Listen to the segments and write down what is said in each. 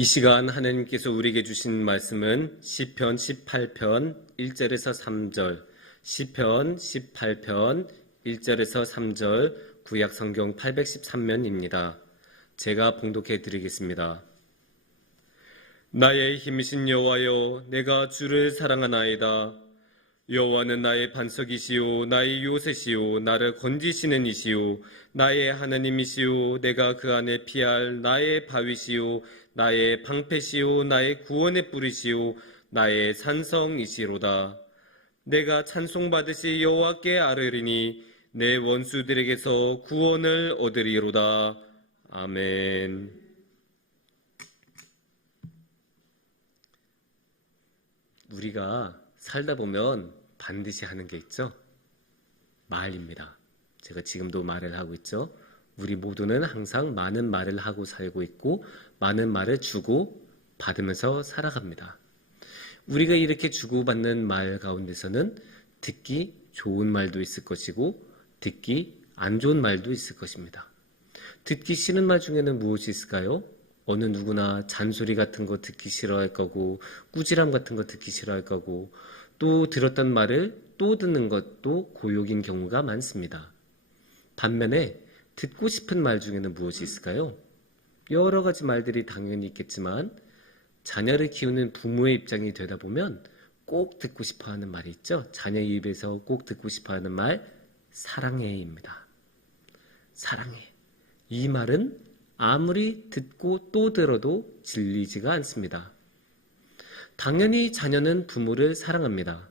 이 시간 하나님께서 우리에게 주신 말씀은 시편 18편 1절에서 3절, 시편 18편 1절에서 3절, 구약 성경 813면입니다. 제가 봉독해 드리겠습니다. 나의 힘이신 여호와여, 내가 주를 사랑하나이다. 여호와는 나의 반석이시오, 나의 요새시오, 나를 건지시는 이시오, 나의 하나님이시오, 내가 그 안에 피할 나의 바위시오, 나의 방패시오, 나의 구원의 뿌리시오, 나의 산성이시로다. 내가 찬송받으시 여호와께 아뢰리니 내 원수들에게서 구원을 얻으리로다. 아멘. 우리가 살다 보면 반드시 하는 게 있죠. 말입니다. 제가 지금도 말을 하고 있죠. 우리 모두는 항상 많은 말을 하고 살고 있고 많은 말을 주고 받으면서 살아갑니다. 우리가 이렇게 주고받는 말 가운데서는 듣기 좋은 말도 있을 것이고 듣기 안 좋은 말도 있을 것입니다. 듣기 싫은 말 중에는 무엇이 있을까요? 어느 누구나 잔소리 같은 거 듣기 싫어할 거고 꾸지람 같은 거 듣기 싫어할 거고 또 들었던 말을 또 듣는 것도 고역인 경우가 많습니다. 반면에 듣고 싶은 말 중에는 무엇이 있을까요? 여러 가지 말들이 당연히 있겠지만 자녀를 키우는 부모의 입장이 되다 보면 꼭 듣고 싶어하는 말이 있죠. 자녀 입에서 꼭 듣고 싶어하는 말, 사랑해입니다. 사랑해. 이 말은 아무리 듣고 또 들어도 질리지가 않습니다. 당연히 자녀는 부모를 사랑합니다.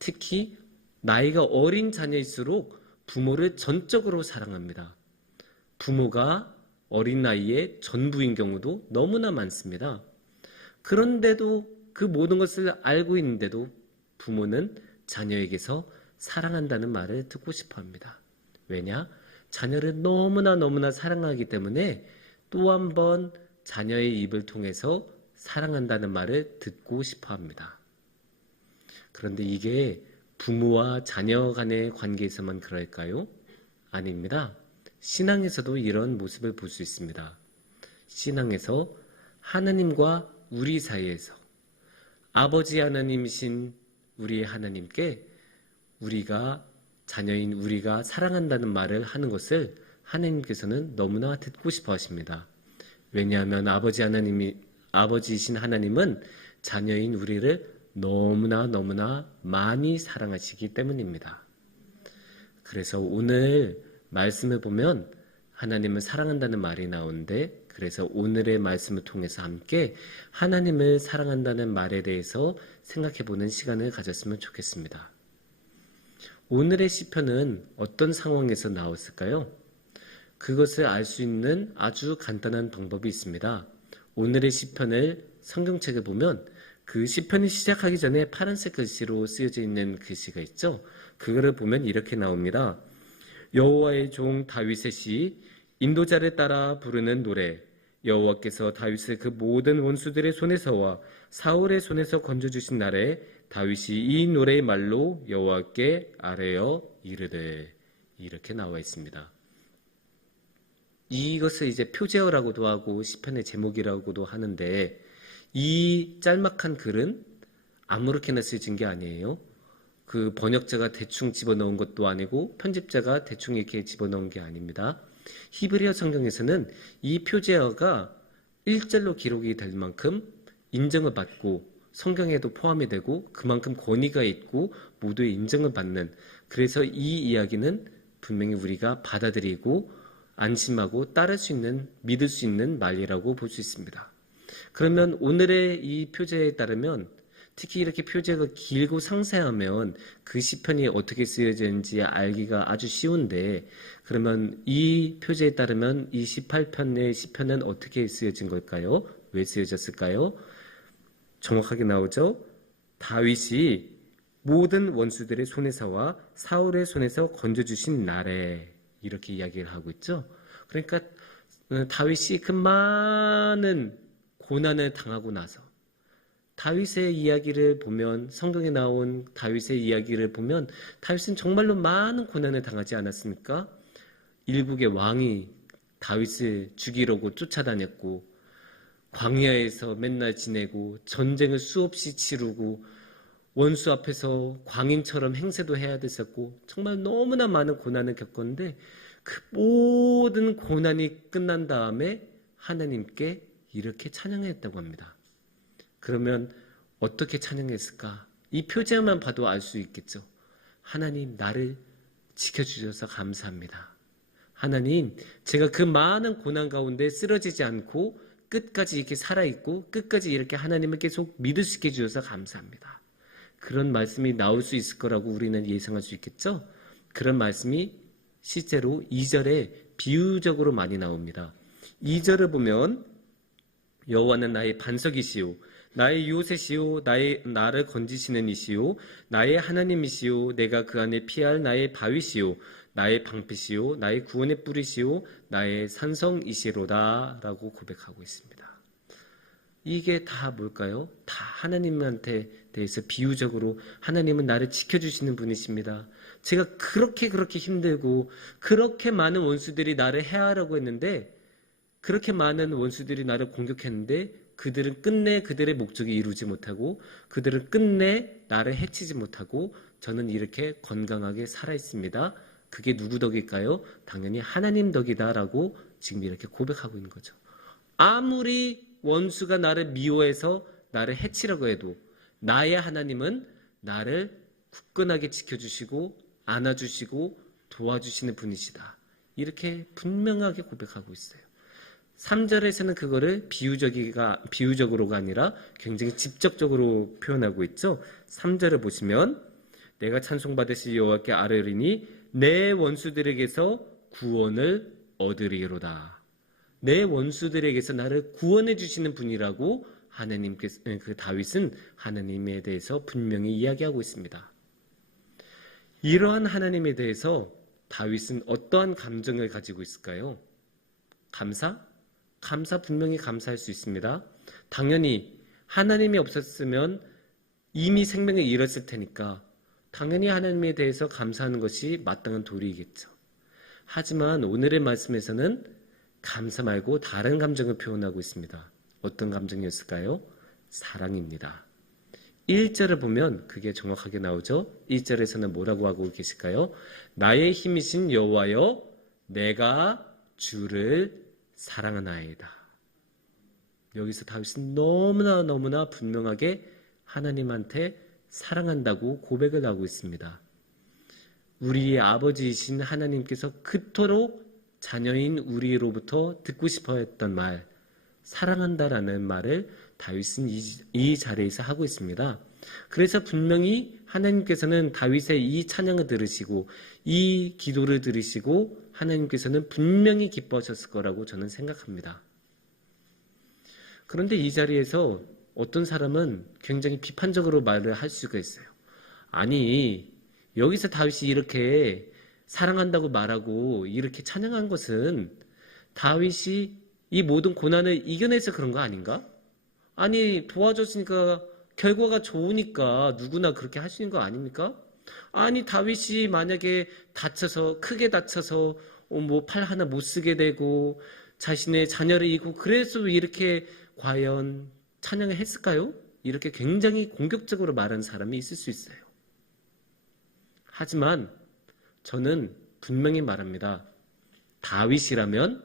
특히 나이가 어린 자녀일수록 부모를 전적으로 사랑합니다. 부모가 어린 나이에 전부인 경우도 너무나 많습니다. 그런데도 그 모든 것을 알고 있는데도 부모는 자녀에게서 사랑한다는 말을 듣고 싶어 합니다. 왜냐? 자녀를 너무나 사랑하기 때문에 또 한 번 자녀의 입을 통해서 사랑한다는 말을 듣고 싶어 합니다. 그런데 이게 부모와 자녀 간의 관계에서만 그럴까요? 아닙니다. 신앙에서도 이런 모습을 볼 수 있습니다. 신앙에서 하나님과 우리 사이에서 아버지 하나님이신 우리 하나님께 우리가 자녀인 우리가 사랑한다는 말을 하는 것을 하나님께서는 너무나 듣고 싶어 하십니다. 왜냐하면 아버지이신 하나님은 자녀인 우리를 너무나 많이 사랑하시기 때문입니다. 그래서 오늘 말씀을 보면 하나님을 사랑한다는 말이 나오는데, 그래서 오늘의 말씀을 통해서 함께 하나님을 사랑한다는 말에 대해서 생각해보는 시간을 가졌으면 좋겠습니다. 오늘의 시편은 어떤 상황에서 나왔을까요? 그것을 알 수 있는 아주 간단한 방법이 있습니다. 오늘의 시편을 성경책에 보면 그 시편이 시작하기 전에 파란색 글씨로 쓰여져 있는 글씨가 있죠. 그거를 보면 이렇게 나옵니다. 여호와의 종 다윗의 시, 인도자를 따라 부르는 노래. 여호와께서 다윗을 그 모든 원수들의 손에서와 사울의 손에서 건져주신 날에 다윗이 이 노래의 말로 여호와께 아뢰어 이르되, 이렇게 나와 있습니다. 이것을 이제 표제어라고도 하고 시편의 제목이라고도 하는데, 이 짤막한 글은 아무렇게나 쓰여진 게 아니에요. 그 번역자가 대충 집어넣은 것도 아니고 편집자가 대충 이렇게 집어넣은 게 아닙니다. 히브리어 성경에서는 이 표제어가 1절로 기록이 될 만큼 인정을 받고 성경에도 포함이 되고 그만큼 권위가 있고 모두의 인정을 받는, 그래서 이 이야기는 분명히 우리가 받아들이고 안심하고 따를 수 있는, 믿을 수 있는 말이라고 볼 수 있습니다. 그러면 오늘의 이 표제에 따르면, 특히 이렇게 표제가 길고 상세하면 그 시편이 어떻게 쓰여졌는지 알기가 아주 쉬운데, 그러면 이 표제에 따르면 이 18편의 시편은 어떻게 쓰여진 걸까요? 왜 쓰여졌을까요? 정확하게 나오죠? 다윗이 모든 원수들의 손에서와 사울의 손에서 건져주신 날에, 이렇게 이야기를 하고 있죠. 그러니까 다윗이 그 많은 고난을 당하고 나서, 다윗의 이야기를 보면, 성경에 나온 다윗의 이야기를 보면 다윗은 정말로 많은 고난을 당하지 않았습니까? 일국의 왕이 다윗을 죽이려고 쫓아다녔고 광야에서 맨날 지내고 전쟁을 수없이 치르고 원수 앞에서 광인처럼 행세도 해야 됐었고 정말 너무나 많은 고난을 겪었는데 그 모든 고난이 끝난 다음에 하나님께 이렇게 찬양했다고 합니다. 그러면 어떻게 찬양했을까? 이 표제만 봐도 알 수 있겠죠. 하나님, 나를 지켜주셔서 감사합니다. 하나님, 제가 그 많은 고난 가운데 쓰러지지 않고 끝까지 이렇게 살아있고 끝까지 이렇게 하나님을 계속 믿을 수 있게 해주셔서 감사합니다. 그런 말씀이 나올 수 있을 거라고 우리는 예상할 수 있겠죠? 그런 말씀이 실제로 2절에 비유적으로 많이 나옵니다. 2절을 보면 여호와는 나의 반석이시오 나의 요새시오 나를 건지시는 이시오 나의 하나님이시오 내가 그 안에 피할 나의 바위시오 나의 방패시오 나의 구원의 뿌리시오 나의 산성이시로다 라고 고백하고 있습니다. 이게 다 뭘까요? 다 하나님한테 대해서 비유적으로 하나님은 나를 지켜주시는 분이십니다. 제가 그렇게 힘들고 그렇게 많은 원수들이 나를 해하려고 했는데 그렇게 많은 원수들이 나를 공격했는데 그들은 끝내 그들의 목적이 이루지 못하고 그들은 끝내 나를 해치지 못하고 저는 이렇게 건강하게 살아있습니다. 그게 누구 덕일까요? 당연히 하나님 덕이다라고 지금 이렇게 고백하고 있는 거죠. 아무리 원수가 나를 미워해서 나를 해치려고 해도 나의 하나님은 나를 굳건하게 지켜주시고 안아주시고 도와주시는 분이시다. 이렇게 분명하게 고백하고 있어요. 3절에서는 그거를 비유적으로가 아니라 굉장히 직접적으로 표현하고 있죠. 3절을 보시면 내가 찬송받으실 여호와께 아뢰리니 내 원수들에게서 구원을 얻으리로다. 내 원수들에게서 나를 구원해 주시는 분이라고 하나님께서 그 다윗은 하나님에 대해서 분명히 이야기하고 있습니다. 이러한 하나님에 대해서 다윗은 어떠한 감정을 가지고 있을까요? 감사? 감사 분명히 감사할 수 있습니다. 당연히 하나님이 없었으면 이미 생명을 잃었을 테니까 당연히 하나님에 대해서 감사하는 것이 마땅한 도리이겠죠. 하지만 오늘의 말씀에서는 감사 말고 다른 감정을 표현하고 있습니다. 어떤 감정이었을까요? 사랑입니다. 1절을 보면 그게 정확하게 나오죠. 1절에서는 뭐라고 하고 계실까요? 나의 힘이신 여호와여 내가 주를 사랑하나이다. 여기서 다윗은 너무나 분명하게 하나님한테 사랑한다고 고백을 하고 있습니다. 우리의 아버지이신 하나님께서 그토록 자녀인 우리로부터 듣고 싶어 했던 말, 사랑한다라는 말을 다윗은 이 자리에서 하고 있습니다. 그래서 분명히 하나님께서는 다윗의 이 찬양을 들으시고 이 기도를 들으시고 하나님께서는 분명히 기뻐하셨을 거라고 저는 생각합니다. 그런데 이 자리에서 어떤 사람은 굉장히 비판적으로 말을 할 수가 있어요. 아니, 여기서 다윗이 이렇게 사랑한다고 말하고 이렇게 찬양한 것은 다윗이 이 모든 고난을 이겨내서 그런 거 아닌가? 아니, 도와줬으니까 결과가 좋으니까 누구나 그렇게 할 수 있는 거 아닙니까? 아니, 다윗이 만약에 크게 다쳐서 뭐 팔 하나 못 쓰게 되고 자신의 자녀를 잃고 그래서 이렇게 과연 찬양을 했을까요? 이렇게 굉장히 공격적으로 말하는 사람이 있을 수 있어요. 하지만 저는 분명히 말합니다. 다윗이라면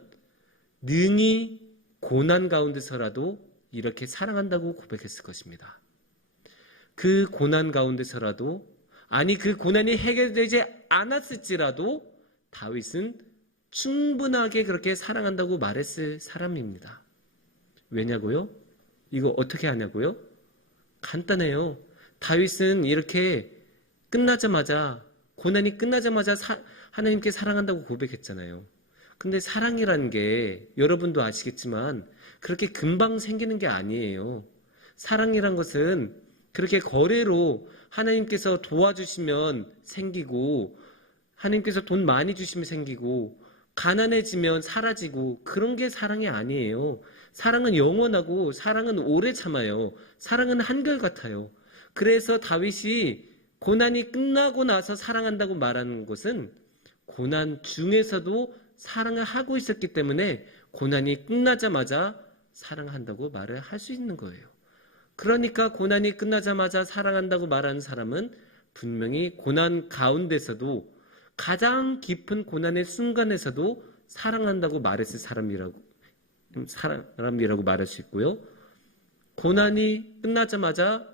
능히 고난 가운데서라도 이렇게 사랑한다고 고백했을 것입니다. 그 고난 가운데서라도 아니 그 고난이 해결되지 않았을지라도 다윗은 충분하게 그렇게 사랑한다고 말했을 사람입니다. 왜냐고요? 이거 어떻게 하냐고요? 간단해요. 다윗은 이렇게 고난이 끝나자마자 하나님께 사랑한다고 고백했잖아요. 근데 사랑이라는 게 여러분도 아시겠지만 그렇게 금방 생기는 게 아니에요. 사랑이란 것은 그렇게 거래로 하나님께서 도와주시면 생기고 하나님께서 돈 많이 주시면 생기고 가난해지면 사라지고 그런 게 사랑이 아니에요. 사랑은 영원하고 사랑은 오래 참아요. 사랑은 한결같아요. 그래서 다윗이 고난이 끝나고 나서 사랑한다고 말하는 것은 고난 중에서도 사랑을 하고 있었기 때문에 고난이 끝나자마자 사랑한다고 말을 할 수 있는 거예요. 그러니까 고난이 끝나자마자 사랑한다고 말하는 사람은 분명히 고난 가운데서도 가장 깊은 고난의 순간에서도 사랑한다고 말했을 사람이라고 말할 수 있고요. 고난이 끝나자마자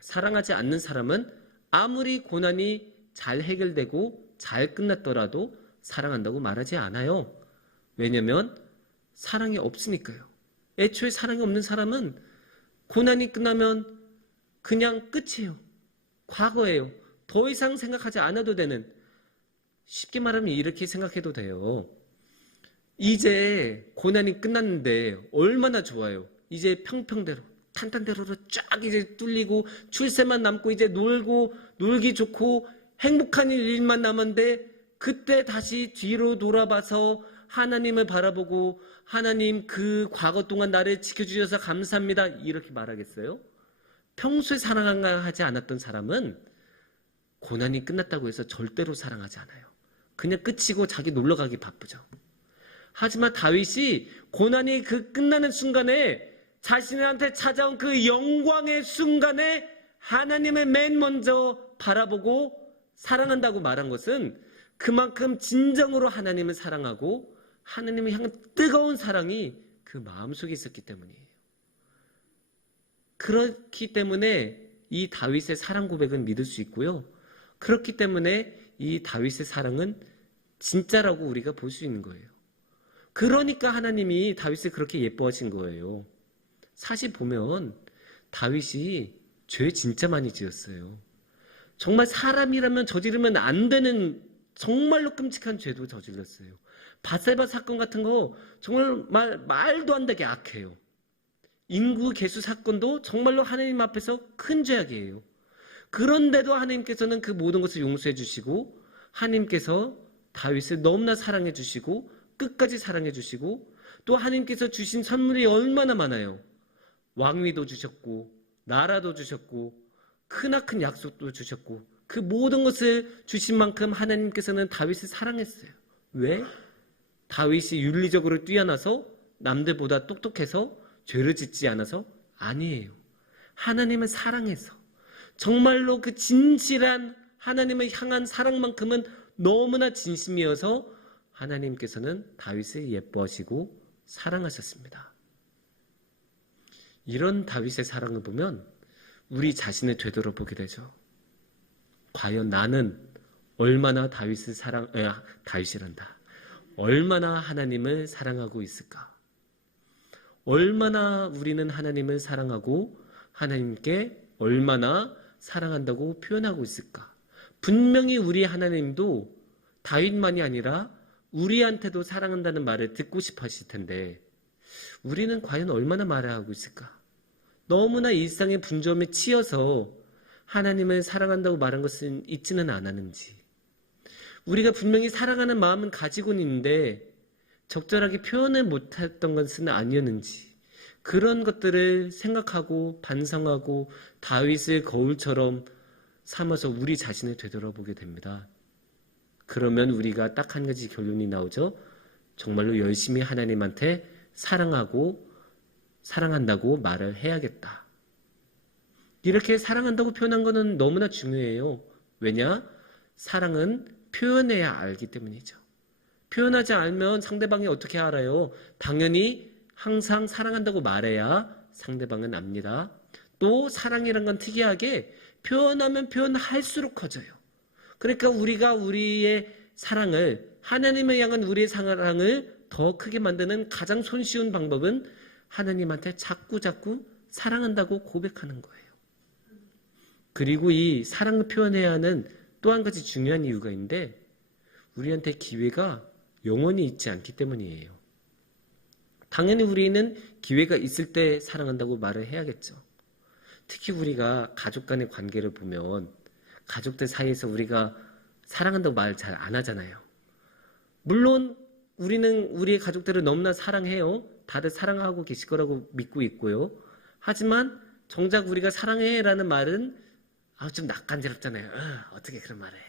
사랑하지 않는 사람은 아무리 고난이 잘 해결되고 잘 끝났더라도 사랑한다고 말하지 않아요. 왜냐하면 사랑이 없으니까요. 애초에 사랑이 없는 사람은 고난이 끝나면 그냥 끝이에요. 과거예요. 더 이상 생각하지 않아도 되는, 쉽게 말하면 이렇게 생각해도 돼요. 이제 고난이 끝났는데 얼마나 좋아요. 이제 평평대로 탄탄대로로 쫙 이제 뚫리고 출세만 남고 이제 놀기 좋고 행복한 일만 남았는데, 그때 다시 뒤로 돌아봐서 하나님을 바라보고 하나님 그 과거 동안 나를 지켜주셔서 감사합니다 이렇게 말하겠어요? 평소에 사랑하지 않았던 사람은 고난이 끝났다고 해서 절대로 사랑하지 않아요. 그냥 끝이고 자기 놀러가기 바쁘죠. 하지만 다윗이 고난이 그 끝나는 순간에 자신한테 찾아온 그 영광의 순간에 하나님을 맨 먼저 바라보고 사랑한다고 말한 것은 그만큼 진정으로 하나님을 사랑하고 하나님을 향한 뜨거운 사랑이 그 마음속에 있었기 때문이에요. 그렇기 때문에 이 다윗의 사랑 고백은 믿을 수 있고요. 그렇기 때문에 이 다윗의 사랑은 진짜라고 우리가 볼 수 있는 거예요. 그러니까 하나님이 다윗을 그렇게 예뻐하신 거예요. 사실 보면 다윗이 죄 진짜 많이 지었어요. 정말 사람이라면 저지르면 안 되는 정말로 끔찍한 죄도 저질렀어요. 밧세바 사건 같은 거 정말 말도 안 되게 악해요. 인구 개수 사건도 정말로 하나님 앞에서 큰 죄악이에요. 그런데도 하나님께서는 그 모든 것을 용서해 주시고 하나님께서 다윗을 너무나 사랑해 주시고 끝까지 사랑해 주시고 또 하나님께서 주신 선물이 얼마나 많아요. 왕위도 주셨고 나라도 주셨고 크나큰 약속도 주셨고 그 모든 것을 주신 만큼 하나님께서는 다윗을 사랑했어요. 왜? 다윗이 윤리적으로 뛰어나서 남들보다 똑똑해서 죄를 짓지 않아서? 아니에요. 하나님을 사랑해서 정말로 그 진실한 하나님을 향한 사랑만큼은 너무나 진심이어서 하나님께서는 다윗을 예뻐하시고 사랑하셨습니다. 이런 다윗의 사랑을 보면 우리 자신을 되돌아보게 되죠. 과연 나는 얼마나 얼마나 하나님을 사랑하고 있을까? 얼마나 우리는 하나님을 사랑하고 하나님께 얼마나 사랑한다고 표현하고 있을까? 분명히 우리 하나님도 다윗만이 아니라 우리한테도 사랑한다는 말을 듣고 싶어 하실 텐데 우리는 과연 얼마나 말을 하고 있을까? 너무나 일상의 분점에 치여서 하나님을 사랑한다고 말한 것은 있지는 않았는지, 우리가 분명히 사랑하는 마음은 가지고는 있는데 적절하게 표현을 못했던 것은 아니었는지, 그런 것들을 생각하고 반성하고 다윗의 거울처럼 삼아서 우리 자신을 되돌아보게 됩니다. 그러면 우리가 딱 한 가지 결론이 나오죠. 정말로 열심히 하나님한테 사랑한다고 말을 해야겠다. 이렇게 사랑한다고 표현한 것은 너무나 중요해요. 왜냐? 사랑은 표현해야 알기 때문이죠. 표현하지 않으면 상대방이 어떻게 알아요? 당연히 항상 사랑한다고 말해야 상대방은 압니다. 또 사랑이란 건 특이하게 표현하면 표현할수록 커져요. 그러니까 우리가 우리의 사랑을, 하나님을 향한 우리의 사랑을 더 크게 만드는 가장 손쉬운 방법은 하나님한테 자꾸 사랑한다고 고백하는 거예요. 그리고 이 사랑을 표현해야 하는 또 한 가지 중요한 이유가 있는데 우리한테 기회가 영원히 있지 않기 때문이에요. 당연히 우리는 기회가 있을 때 사랑한다고 말을 해야겠죠. 특히 우리가 가족 간의 관계를 보면 가족들 사이에서 우리가 사랑한다고 말 잘 안 하잖아요. 물론 우리는 우리의 가족들을 너무나 사랑해요. 다들 사랑하고 계실 거라고 믿고 있고요. 하지만 정작 우리가 사랑해라는 말은 좀 낯간지럽잖아요. 어떻게 그런 말을 해.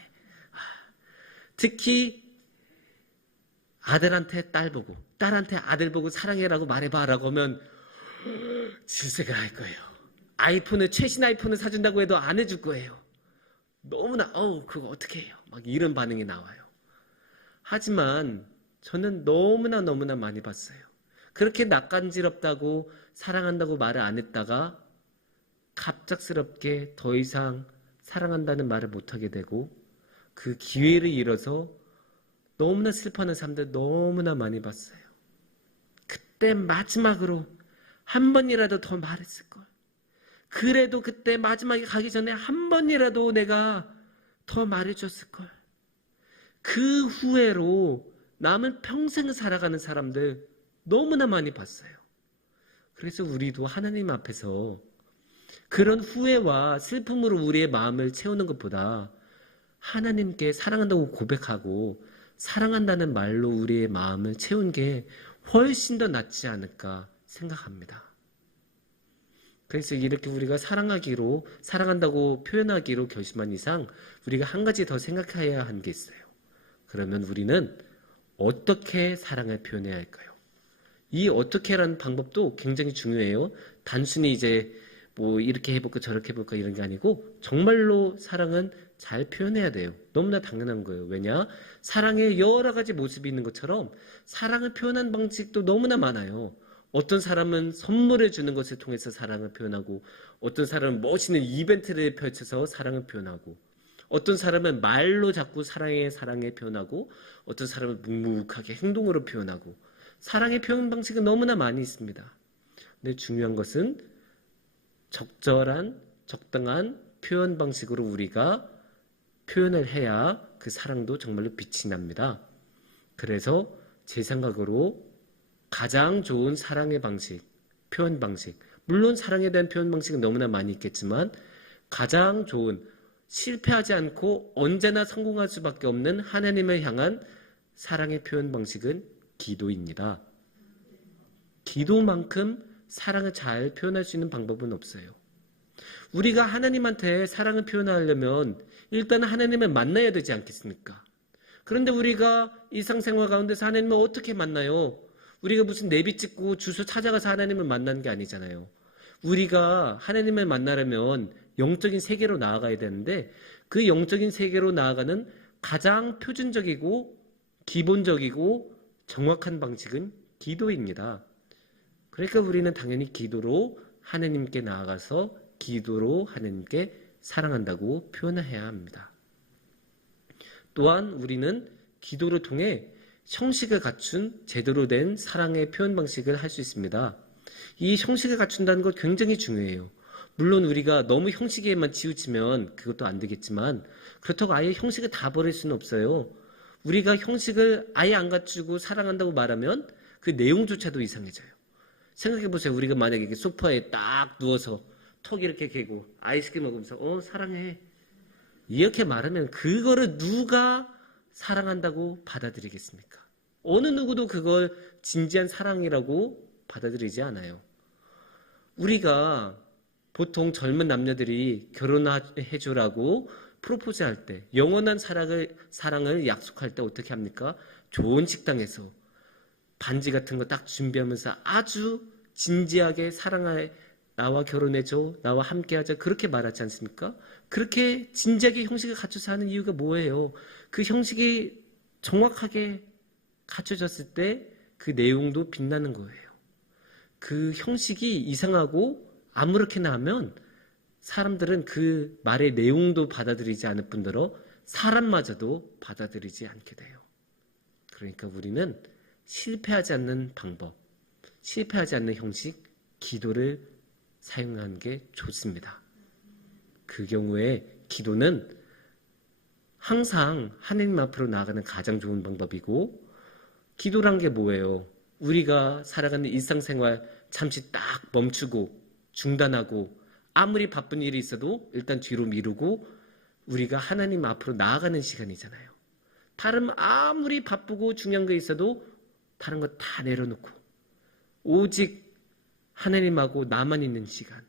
특히 아들한테 딸 보고 딸한테 아들 보고 사랑해라고 말해봐라고 하면 질색을 할 거예요. 아이폰을 최신 아이폰을 사준다고 해도 안 해줄 거예요. 너무나 그거 어떻게 해요? 막 이런 반응이 나와요. 하지만 저는 너무나 많이 봤어요. 그렇게 낯간지럽다고 사랑한다고 말을 안 했다가 갑작스럽게 더 이상 사랑한다는 말을 못하게 되고 그 기회를 잃어서 너무나 슬퍼하는 사람들 너무나 많이 봤어요. 그때 마지막으로 한 번이라도 더 말했을걸. 그래도 그때 마지막에 가기 전에 한 번이라도 내가 더 말해줬을걸. 그 후회로 남은 평생을 살아가는 사람들 너무나 많이 봤어요. 그래서 우리도 하나님 앞에서 그런 후회와 슬픔으로 우리의 마음을 채우는 것보다 하나님께 사랑한다고 고백하고 사랑한다는 말로 우리의 마음을 채운 게 훨씬 더 낫지 않을까 생각합니다. 그래서 이렇게 우리가 사랑한다고 표현하기로 결심한 이상 우리가 한 가지 더 생각해야 하는 게 있어요. 그러면 우리는 어떻게 사랑을 표현해야 할까요? 이 어떻게라는 방법도 굉장히 중요해요. 단순히 이제 뭐 이렇게 해볼까 저렇게 해볼까 이런 게 아니고 정말로 사랑은 잘 표현해야 돼요. 너무나 당연한 거예요. 왜냐? 사랑의 여러 가지 모습이 있는 것처럼 사랑을 표현하는 방식도 너무나 많아요. 어떤 사람은 선물을 주는 것을 통해서 사랑을 표현하고 어떤 사람은 멋있는 이벤트를 펼쳐서 사랑을 표현하고 어떤 사람은 말로 자꾸 사랑해 표현하고 어떤 사람은 묵묵하게 행동으로 표현하고 사랑의 표현 방식은 너무나 많이 있습니다. 근데 중요한 것은 적절한 적당한 표현 방식으로 우리가 표현을 해야 그 사랑도 정말로 빛이 납니다. 그래서 제 생각으로 가장 좋은 사랑의 방식, 표현 방식, 물론 사랑에 대한 표현 방식은 너무나 많이 있겠지만 가장 좋은 실패하지 않고 언제나 성공할 수밖에 없는 하나님을 향한 사랑의 표현 방식은 기도입니다. 기도만큼 사랑을 잘 표현할 수 있는 방법은 없어요. 우리가 하나님한테 사랑을 표현하려면 일단 하나님을 만나야 되지 않겠습니까? 그런데 우리가 일상생활 가운데서 하나님을 어떻게 만나요? 우리가 무슨 내비 찍고 주소 찾아가서 하나님을 만나는 게 아니잖아요. 우리가 하나님을 만나려면 영적인 세계로 나아가야 되는데 그 영적인 세계로 나아가는 가장 표준적이고 기본적이고 정확한 방식은 기도입니다. 그러니까 우리는 당연히 기도로 하나님께 나아가서 기도로 하나님께 사랑한다고 표현해야 합니다. 또한 우리는 기도를 통해 형식을 갖춘 제대로 된 사랑의 표현 방식을 할 수 있습니다. 이 형식을 갖춘다는 것 굉장히 중요해요. 물론 우리가 너무 형식에만 치우치면 그것도 안 되겠지만 그렇다고 아예 형식을 다 버릴 수는 없어요. 우리가 형식을 아예 안 갖추고 사랑한다고 말하면 그 내용조차도 이상해져요. 생각해보세요. 우리가 만약에 소파에 딱 누워서 턱 이렇게 개고 아이스크림 먹으면서 사랑해 이렇게 말하면 그거를 누가 사랑한다고 받아들이겠습니까? 어느 누구도 그걸 진지한 사랑이라고 받아들이지 않아요. 우리가 보통 젊은 남녀들이 결혼해주라고 프로포즈할 때 영원한 사랑을 약속할 때 어떻게 합니까? 좋은 식당에서 반지 같은 거 딱 준비하면서 아주 진지하게 사랑해 나와 결혼해줘 나와 함께하자 그렇게 말하지 않습니까? 그렇게 진지하게 형식을 갖춰서 하는 이유가 뭐예요? 그 형식이 정확하게 갖춰졌을 때 그 내용도 빛나는 거예요. 그 형식이 이상하고 아무렇게나 하면 사람들은 그 말의 내용도 받아들이지 않을 뿐더러 사람마저도 받아들이지 않게 돼요. 그러니까 우리는 실패하지 않는 방법, 실패하지 않는 형식, 기도를 사용하는 게 좋습니다. 그 경우에 기도는 항상 하나님 앞으로 나아가는 가장 좋은 방법이고 기도란 게 뭐예요? 우리가 살아가는 일상생활 잠시 딱 멈추고 중단하고 아무리 바쁜 일이 있어도 일단 뒤로 미루고 우리가 하나님 앞으로 나아가는 시간이잖아요. 다른 아무리 바쁘고 중요한 거 있어도 다른 거 다 내려놓고 오직 하나님하고 나만 있는 시간,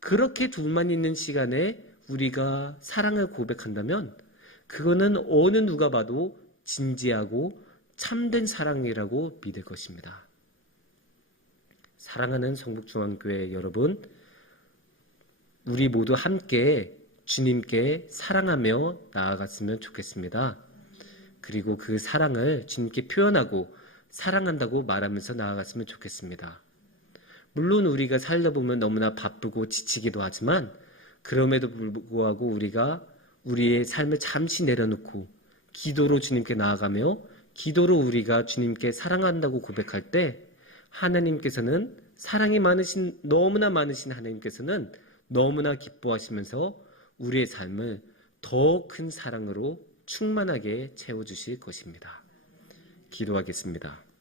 그렇게 둘만 있는 시간에 우리가 사랑을 고백한다면 그거는 어느 누가 봐도 진지하고 참된 사랑이라고 믿을 것입니다. 사랑하는 성북중앙교회 여러분, 우리 모두 함께 주님께 사랑하며 나아갔으면 좋겠습니다. 그리고 그 사랑을 주님께 표현하고 사랑한다고 말하면서 나아갔으면 좋겠습니다. 물론 우리가 살다 보면 너무나 바쁘고 지치기도 하지만 그럼에도 불구하고 우리가 우리의 삶을 잠시 내려놓고 기도로 주님께 나아가며 기도로 우리가 주님께 사랑한다고 고백할 때 하나님께서는 사랑이 많으신, 너무나 많으신 하나님께서는 너무나 기뻐하시면서 우리의 삶을 더 큰 사랑으로 충만하게 채워주실 것입니다. 기도하겠습니다.